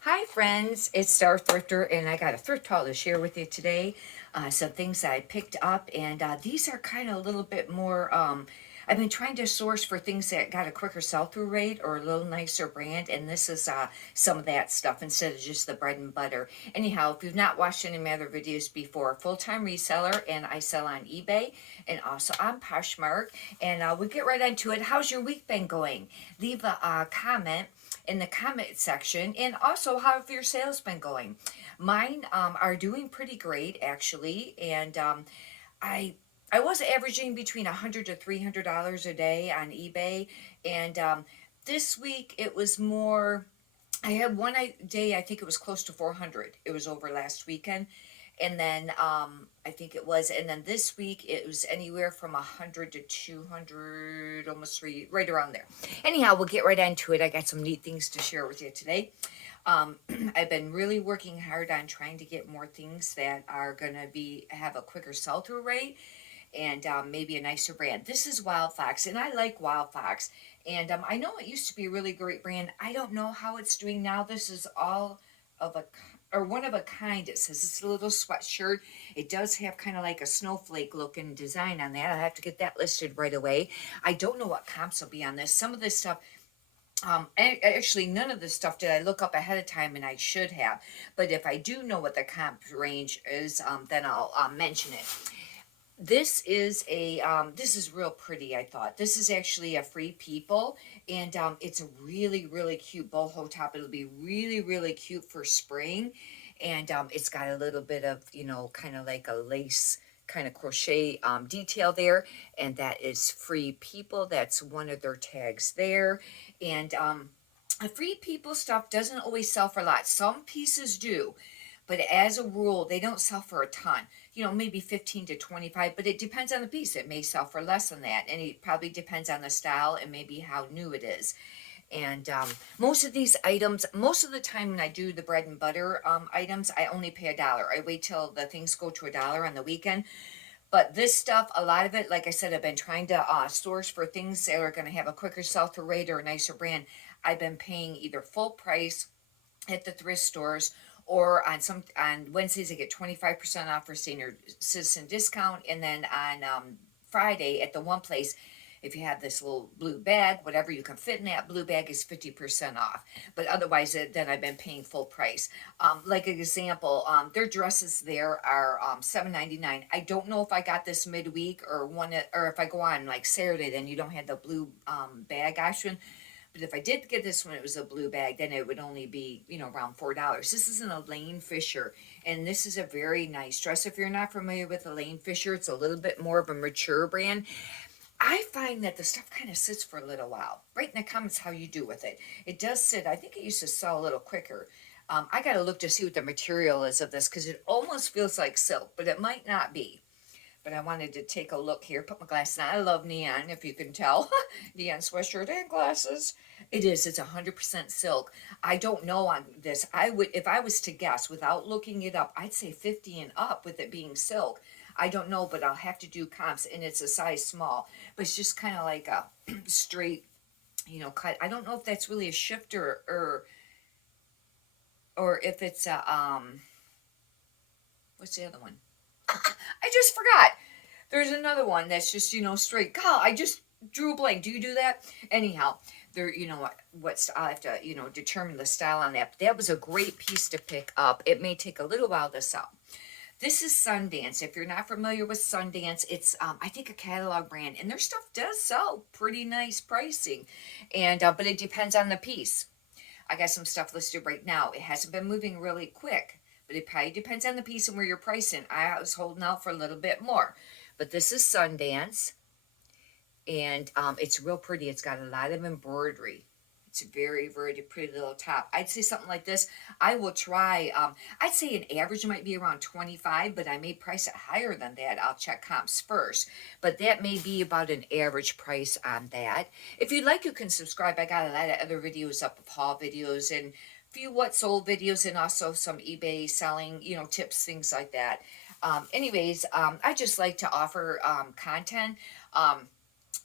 Hi friends, it's Star Thrifter and I got a thrift haul to share with you today. Some things I picked up and these are kind of a little bit more, I've been trying to source for things that got a quicker sell-through rate or a little nicer brand, and this is some of that stuff instead of just the bread and butter. Anyhow, if you've not watched any of my other videos before, full-time reseller, and I sell on eBay and also on Poshmark, and we'll get right into it. How's your week been going? Leave a comment in the comment section, and also how have your sales been going. Mine are doing pretty great actually, and I I was averaging between $100 to $300 a day on eBay, and this week it was more. I had one day, I think it was close to 400. It was over last weekend. And then I think it was, and then this week it was anywhere from 100 to 200, almost three, right around there. Anyhow, we'll get right into it. I got some neat things to share with you today. Um, I've been really working hard on trying to get more things that are going to be have a quicker sell through rate and maybe a nicer brand. This is Wild Fox, and I like Wild Fox. And I know it used to be a really great brand. I don't know how it's doing now. This is all of a or one of a kind. It says it's a little sweatshirt. It does have kind of like a snowflake looking design on that. I have to get that listed right away. I don't know what comps will be on this. Some of this stuff. Actually, none of this stuff did I look up ahead of time, and I should have. But if I do know what the comp range is, then I'll mention it. This is real pretty. I thought this is actually a Free People, and it's a really cute boho top. It'll be really cute for spring, and it's got a little bit of kind of like a lace kind of crochet detail there, and that is Free People. That's one of their tags there, and the Free People stuff doesn't always sell for a lot. Some pieces do, but as a rule, they don't sell for a ton. Maybe 15 to 25, but it depends on the piece. It may sell for less than that, and it probably depends on the style and maybe how new it is. And most of these items, most of the time when I do the bread and butter items, I only pay $1. I wait till the things go to $1 on the weekend. But this stuff, a lot of it, like I said, I've been trying to source for things that are going to have a quicker sell-through rate or a nicer brand. I've been paying either full price at the thrift stores, or on Wednesdays I get 25% off for senior citizen discount, and then on Friday at the one place, if you have this little blue bag, whatever you can fit in that blue bag is 50% off. But otherwise, then I've been paying full price. Like an example, their dresses there are $7.99. I don't know if I got this midweek or if I go on like Saturday, then you don't have the blue bag option. But if I did get this one, it was a blue bag, then it would only be, around $4. This is an Elaine Fisher, and this is a very nice dress. If you're not familiar with Elaine Fisher, it's a little bit more of a mature brand. I find that the stuff kind of sits for a little while. Write in the comments how you do with it. It does sit. I think it used to sell a little quicker. I got to look to see what the material is of this because it almost feels like silk, but it might not be. But I wanted to take a look here, put my glasses on. I love neon, if you can tell. Neon sweatshirt and glasses. It's 100% silk. I don't know on this. If I was to guess without looking it up, I'd say 50 and up with it being silk. I don't know, but I'll have to do comps, and it's a size small. But it's just kind of like a straight, cut. I don't know if that's really a shifter or if it's a, what's the other one? I just forgot. There's another one that's just, straight. God, I just drew a blank. Do you do that? Anyhow, there, I'll have to, determine the style on that. But that was a great piece to pick up. It may take a little while to sell. This is Sundance. If you're not familiar with Sundance, it's, I think, a catalog brand. And their stuff does sell pretty nice pricing. And, but it depends on the piece. I got some stuff listed right now. It hasn't been moving really quick, but it probably depends on the piece and where you're pricing. I was holding out for a little bit more. But this is Sundance, and it's real pretty. It's got a lot of embroidery. It's a very pretty little top. I'd say something like this. I will try. I'd say an average might be around 25, but I may price it higher than that. I'll check comps first. But that may be about an average price on that. If you'd like, you can subscribe. I got a lot of other videos up of haul videos and few what sold videos, and also some eBay selling, tips, things like that. I just like to offer content.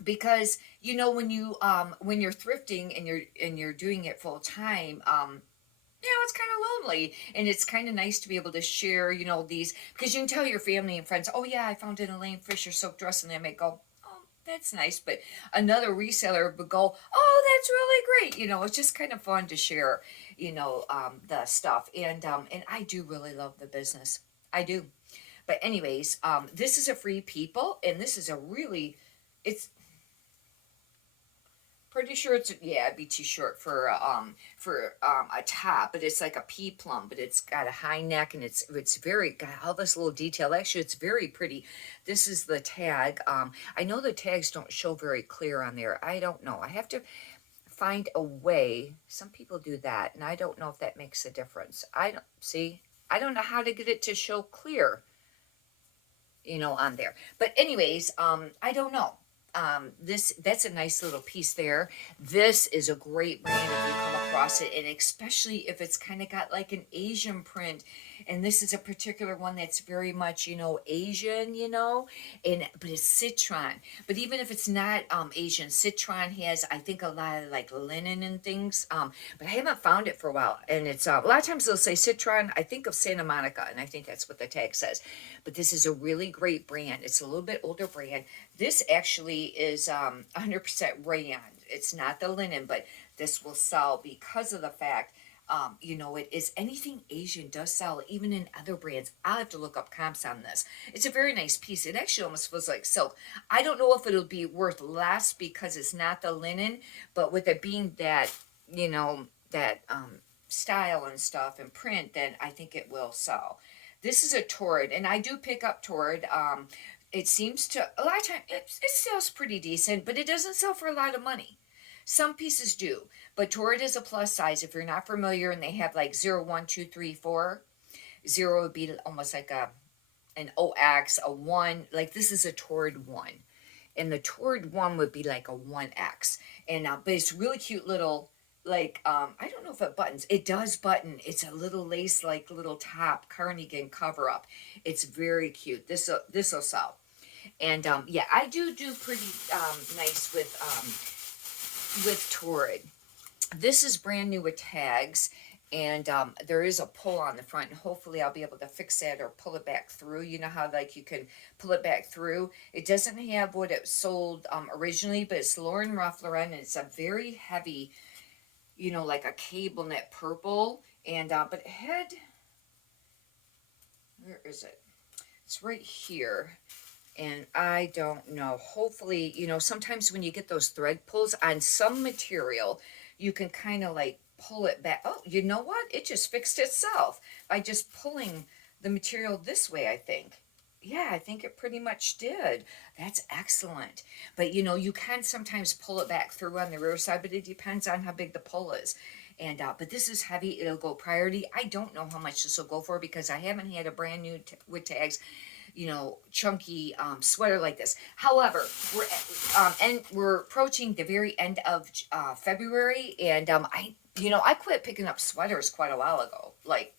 because when you're thrifting and you're doing it full time, it's kind of lonely, and it's kind of nice to be able to share, these, because you can tell your family and friends, oh yeah, I found an Elaine Fisher silk dress, and they may go, oh, that's nice, but another reseller would go, oh, that's really great. It's just kind of fun to share, the stuff, and I do really love the business. I do. But anyways, this is a free people, and this is a really, it's pretty sure it's, yeah, it'd be too short for a top, but it's like a pea plum, but it's got a high neck, and it's very got all this little detail. Actually, it's very pretty. This is the tag. I know the tags don't show very clear on there. I don't know. I have to find a way. Some people do that, and I don't know if that makes a difference. I don't see. I don't know how to get it to show clear, on there. But anyways, I don't know. That's a nice little piece there. This is a great brand if you come across it, and especially if it's kind of got like an Asian print. And this is a particular one that's very much, Asian, and but it's citron. But even if it's not Asian, citron has, I think, a lot of like linen and things. But I haven't found it for a while, and it's a lot of times they'll say citron. I think of Santa Monica, and I think that's what the tag says. But this is a really great brand. It's a little bit older brand. This actually is 100% rayon. It's not the linen, but this will sell because of the fact, it is anything Asian does sell, even in other brands. I'll have to look up comps on this. It's a very nice piece. It actually almost feels like silk. I don't know if it'll be worth less because it's not the linen, but with it being that, that style and stuff and print, then I think it will sell. This is a Torrid, and I do pick up Torrid. It seems to, a lot of time, it sells pretty decent, but it doesn't sell for a lot of money. Some pieces do, but Torrid is a plus size. If you're not familiar, and they have like 0, 1, 2, 3, 4. 0 would be almost like an OX, a 1. Like this is a Torrid 1. And the Torrid 1 would be like a 1X. And but it's really cute little, like, I don't know if it buttons. It does button. It's a little lace, like little top cardigan cover up. It's very cute. This'll sell. And yeah, I do pretty nice with Torrid. This is brand new with tags, and there is a pull on the front, and hopefully I'll be able to fix that or pull it back through. You know how like you can pull it back through. It doesn't have what it sold originally, but it's Lauren Ruffler, and it's a very heavy, like a cable knit purple, and but it had, where is it? It's right here. And I don't know. Hopefully, sometimes when you get those thread pulls on some material, you can kind of like pull it back. Oh, you know what? It just fixed itself by just pulling the material this way, I think. Yeah, I think it pretty much did. That's excellent. But you can sometimes pull it back through on the rear side, but it depends on how big the pull is. And but this is heavy. It'll go priority. I don't know how much this will go for because I haven't had a brand new with tags, chunky sweater like this. However, we're approaching the very end of February, and I quit picking up sweaters quite a while ago, like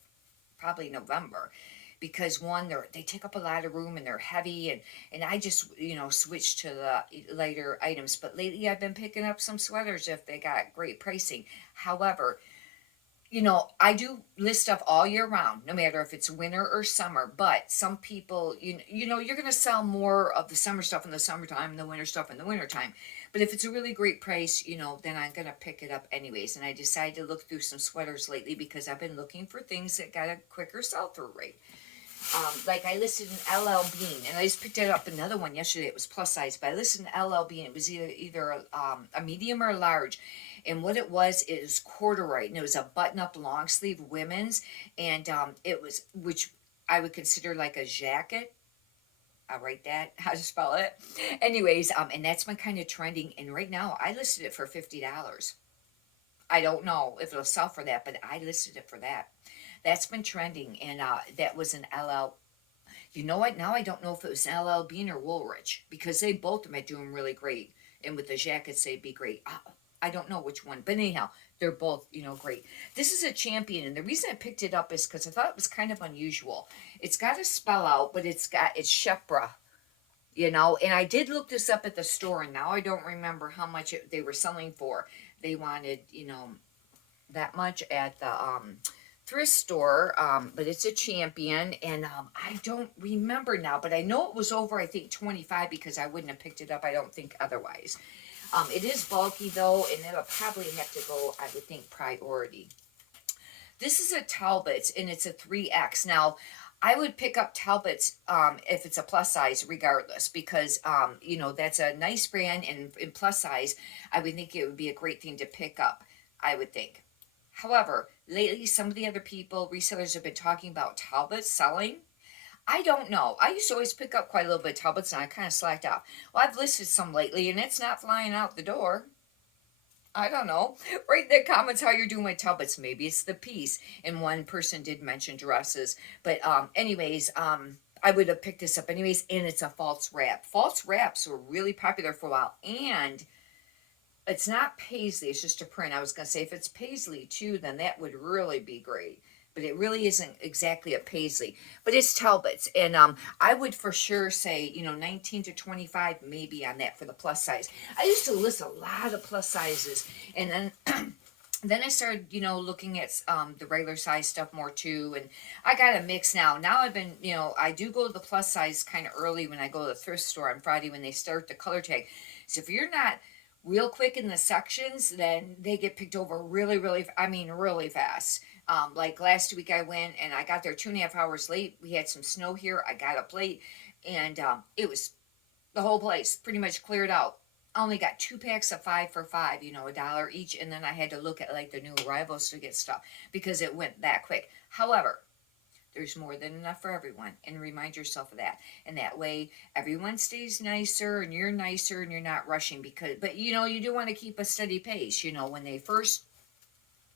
probably November, because one, they take up a lot of room and they're heavy, and I just switched to the lighter items. But lately, I've been picking up some sweaters if they got great pricing. However, I do list stuff all year round, no matter if it's winter or summer. But some people, you're going to sell more of the summer stuff in the summertime and the winter stuff in the wintertime. But if it's a really great price, then I'm going to pick it up anyways. And I decided to look through some sweaters lately because I've been looking for things that got a quicker sell-through rate. Like I listed an LL Bean, and I just picked it up another one yesterday. It was plus size, but I listed an LL Bean. It was either a medium or a large. And what it was is corduroy, and it was a button-up long sleeve women's, and it was, which I would consider like a jacket. I'll write that, how to spell it. Anyways, and that's been kind of trending, and right now I listed it for $50. I don't know if it'll sell for that, but I listed it for that. That's been trending, and that was an LL. You know what? Now I don't know if it was an LL Bean or Woolrich, because they both have been doing really great, and with the jackets they'd be great. I don't know which one, but anyhow, they're both, great. This is a Champion, and the reason I picked it up is because I thought it was kind of unusual. It's got a spell out, but it's Shepra. you know. And I did look this up at the store, and now I don't remember how much they were selling for. They wanted, you know, that much at the thrift store, but it's a Champion, and I don't remember now, but I know it was over, I think, 25, because I wouldn't have picked it up, I don't think, otherwise. It is bulky though, and it'll probably have to go, I would think, priority. This is a Talbot's, and it's a 3X. Now, I would pick up Talbot's if it's a plus size, regardless, because you know, that's a nice brand, and in plus size, I would think it would be a great thing to pick up. I would think. However, lately, some of the other people, resellers, have been talking about Talbot's selling. I don't know. I used to always pick up quite a little bit of Talbot's, and I kind of slacked off. Well, I've listed some lately, and it's not flying out the door. I don't know. Write in the comments how you're doing with Talbots. Maybe it's the piece. And one person did mention dresses. But anyways, I would have picked this up anyways. And it's a false wrap. False wraps were really popular for a while. And it's not paisley. It's just a print. I was going to say if it's paisley too, then that would really be great. But it really isn't exactly a paisley. But it's Talbot's. And I would for sure say, you know, 19 to 25 maybe on that for the plus size. I used to list a lot of plus sizes. And then then I started, you know, looking at the regular size stuff more too. And I got a mix now. Now I've been, you know, I do go to the plus size kind of early when I go to the thrift store on Friday when they start the color tag. So if you're not real quick in the sections, then they get picked over really, really, I mean, really fast. Like last week I went and I got there 2.5 hours late. We had some snow here. I got up late, and it was the whole place pretty much cleared out. I only got 2 packs of 5 for $5, you know, $1 each. And then I had to look at like the new arrivals to get stuff because it went that quick. However, there's more than enough for everyone, and remind yourself of that. And that way everyone stays nicer and you're not rushing, because, but you know, you do want to keep a steady pace. You know, when they first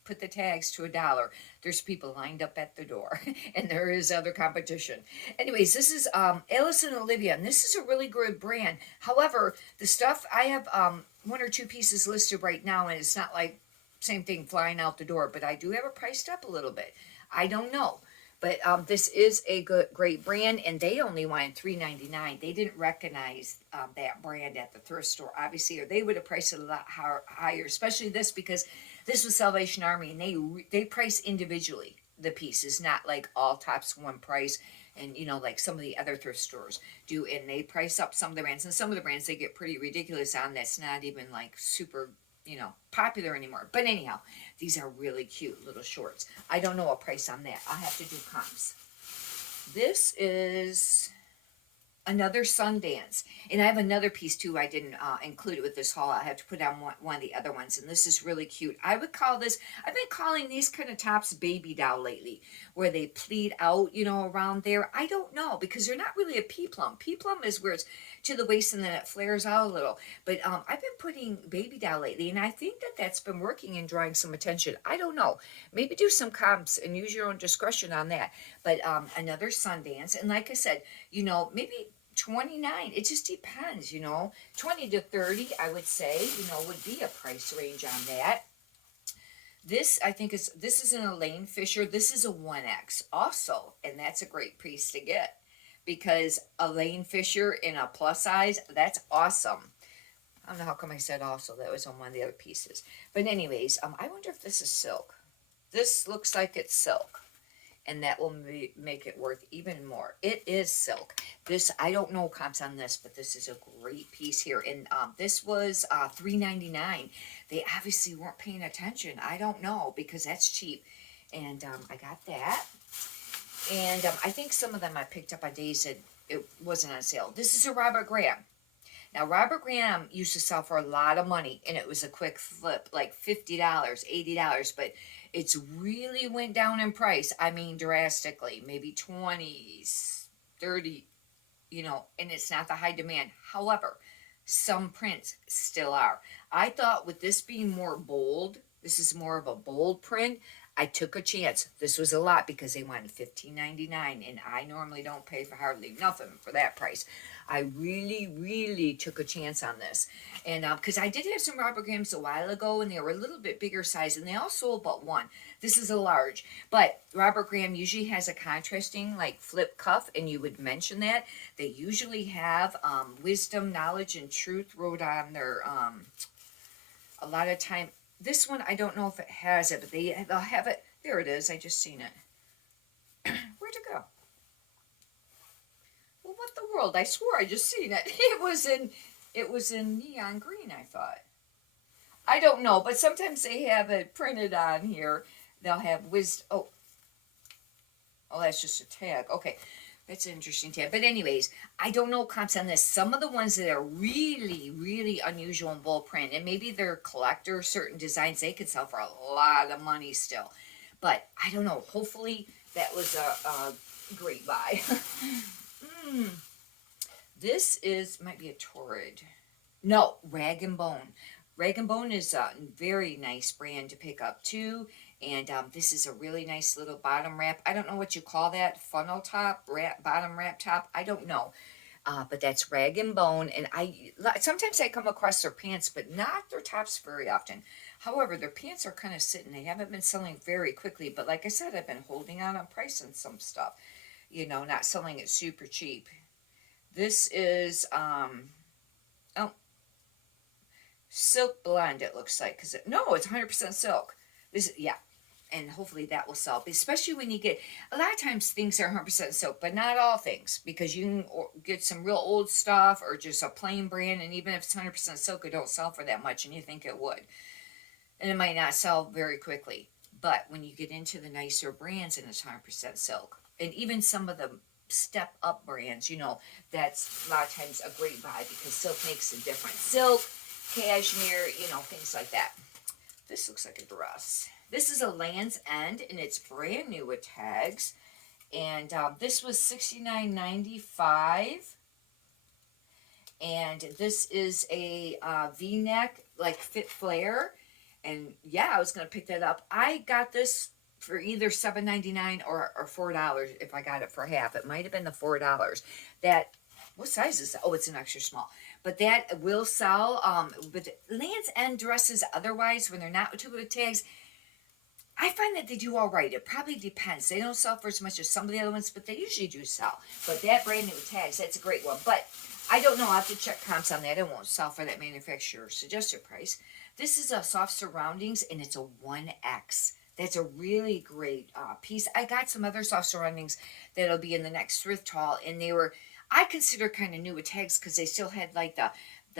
put the tags to $1, there's people lined up at the door and there is other competition. Anyways, this is Alice and Olivia, and this is a really good brand. However, the stuff I have 1 or 2 pieces listed right now, and it's not like same thing flying out the door, but I do have it priced up a little bit. I don't know. But this is a great brand, and they only wanted $3.99. They didn't recognize that brand at the thrift store, obviously, or they would have priced it a lot higher, especially this, because this was Salvation Army, and they price individually the pieces, not like all tops one price, and you know, like some of the other thrift stores do, and they price up some of the brands, and some of the brands they get pretty ridiculous on. That's not even like super, you know, popular anymore. But anyhow, these are really cute little shorts. I don't know a price on that. I'll have to do comps. This is another Sundance, and I have another piece too. I didn't include it with this haul. I have to put on one of the other ones, and this is really cute. I would call this, I've been calling these kind of tops baby doll lately, where they pleat out, you know, around there. I don't know, because they're not really a peplum. Peplum is where it's to the waist and then it flares out a little. But I've been putting baby doll lately, and I think that that's been working and drawing some attention. I don't know. Maybe do some comps and use your own discretion on that. But another Sundance, and like I said, you know, maybe 29. It just depends, you know. 20 to 30, I would say, you know, would be a price range on that. This, I think, this is an Elaine Fisher. This is a 1X also, and that's a great piece to get, because Elaine Fisher in a plus size, that's awesome. I don't know how come I said also. That was on one of the other pieces. But anyways, I wonder if this is silk. This looks like it's silk, and that will make it worth even more. It is silk. This, I don't know comps on this, but this is a great piece here. And this was $3.99. They obviously weren't paying attention. I don't know, because that's cheap. And I got that. And I think some of them I picked up on days that it wasn't on sale. This is a Robert Graham. Now, Robert Graham used to sell for a lot of money, and it was a quick flip, like $50, $80, but it's really went down in price. I mean, drastically, maybe 20, 30, you know, and it's not the high demand. However, some prints still are. I thought with this being more bold, this is more of a bold print, I took a chance. This was a lot because they wanted $15.99, and I normally don't pay for hardly nothing for that price. I really, really took a chance on this, and because I did have some Robert Grahams a while ago, and they were a little bit bigger size, and they all sold but one. This is a large, but Robert Graham usually has a contrasting like flip cuff, and you would mention that they usually have wisdom, knowledge, and truth wrote on their a lot of time. This one, I don't know if it has it, but they'll have it. There it is. I just seen it. Where'd it go? Well, what the world? I swore I just seen it. It was in neon green, I thought. I don't know, but sometimes they have it printed on here. They'll have wisdom. Oh, that's just a tag. Okay. That's an interesting tab. But anyways, I don't know comps on this. Some of the ones that are really, really unusual in bold print, and maybe they're collector, certain designs, they could sell for a lot of money still. But I don't know. Hopefully that was a great buy. This might be a Torrid. No, Rag and Bone. Rag and Bone is a very nice brand to pick up too. And this is a really nice little bottom wrap. I don't know what you call that. Funnel top, bottom wrap top. I don't know. But that's Rag and Bone. And sometimes I come across their pants, but not their tops very often. However, their pants are kind of sitting. They haven't been selling very quickly. But like I said, I've been holding on price on some stuff. You know, not selling it super cheap. This is, silk blend, it looks like. No, it's 100% silk. Yeah. And hopefully that will sell, especially when you get, a lot of times things are 100% silk, but not all things, because you can get some real old stuff or just a plain brand, and even if it's 100% silk, it don't sell for that much, and you think it would. And it might not sell very quickly. But when you get into the nicer brands and it's 100% silk, and even some of the step up brands, you know, that's a lot of times a great buy because silk makes a difference. Silk, cashmere, you know, things like that. This looks like a dress. This is a Land's End, and it's brand new with tags. And this was $69.95. And this is a V-neck, like fit flare. And yeah, I was going to pick that up. I got this for either $7.99 or $4 if I got it for half. It might have been the $4. What size is that? Oh, it's an extra small. But that will sell. But Land's End dresses otherwise, when they're not too good tags, I find that they do all right. It probably depends. They don't sell for as much as some of the other ones, but they usually do sell. But that brand new tags, that's a great one. But I don't know. I'll have to check comps on that. It won't sell for that manufacturer suggested price. This is a Soft Surroundings, and it's a 1X. That's a really great piece. I got some other Soft Surroundings that'll be in the next thrift haul, and they were, I consider, kind of new with tags because they still had like the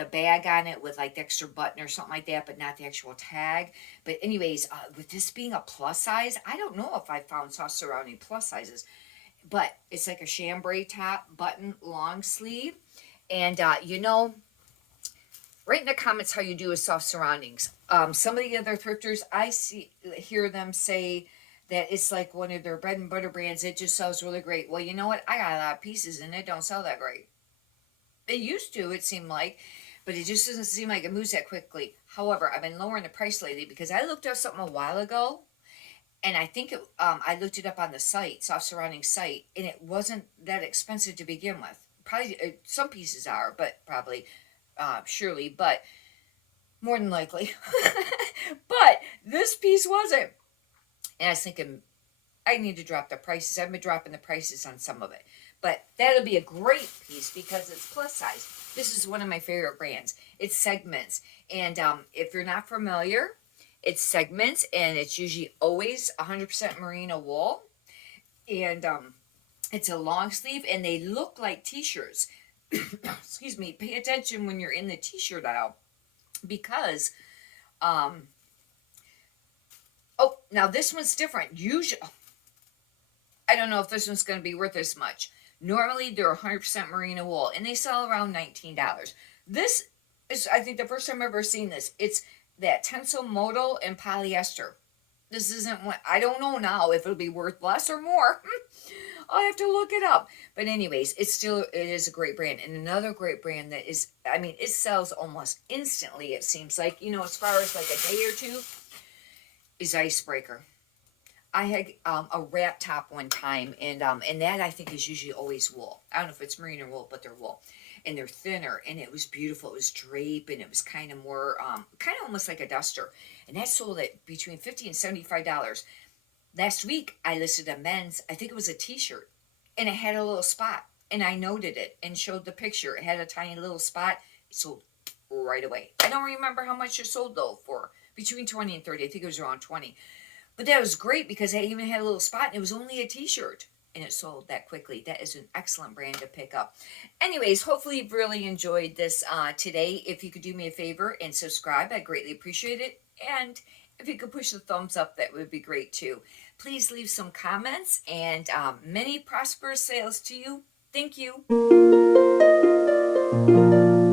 bag on it with like the extra button or something like that, but not the actual tag. But anyways, with this being a plus size, I don't know if I found Soft Surrounding plus sizes, but it's like a chambray top, button, long sleeve. And, you know, write in the comments how you do with Soft Surroundings. Some of the other thrifters, hear them say that it's like one of their bread and butter brands. It just sells really great. Well, you know what? I got a lot of pieces and it don't sell that great. It used to, it seemed like, but it just doesn't seem like it moves that quickly. However, I've been lowering the price lately because I looked up something a while ago, and I think I looked it up on the site, Soft Surrounding site, and it wasn't that expensive to begin with. Probably some pieces are, but probably, surely, but more than likely. But this piece wasn't. And I was thinking, I need to drop the prices. I've been dropping the prices on some of it. But that'll be a great piece because it's plus size. This is one of my favorite brands. It's Segments. And if you're not familiar, it's Segments. And it's usually always 100% merino wool. And it's a long sleeve. And they look like t-shirts. Excuse me. Pay attention when you're in the t-shirt aisle. Because, now this one's different. Usually, I don't know if this one's going to be worth as much. Normally, they're 100% merino wool, and they sell around $19. This is, I think, the first time I've ever seen this. It's that Tencel modal and polyester. This isn't what, I don't know now if it'll be worth less or more. I'll have to look it up. But anyways, it is a great brand. And another great brand that is, I mean, it sells almost instantly, it seems like, you know, as far as like a day or two, is Icebreaker. I had a wrap top one time, and that I think is usually always wool. I don't know if it's merino wool, but they're wool, and they're thinner, and it was beautiful. It was drape, and it was kind of more, kind of almost like a duster, and that sold at between $50 and $75. Last week I listed a men's. I think it was a T-shirt, and it had a little spot, and I noted it and showed the picture. It had a tiny little spot. It sold right away. I don't remember how much it sold though for between 20 and 30. I think it was around 20. But that was great because I even had a little spot and it was only a t-shirt and it sold that quickly. That is an excellent brand to pick up. Anyways, hopefully you've really enjoyed this today. If you could do me a favor and subscribe, I'd greatly appreciate it. And if you could push the thumbs up, that would be great too. Please leave some comments and many prosperous sales to you. Thank you.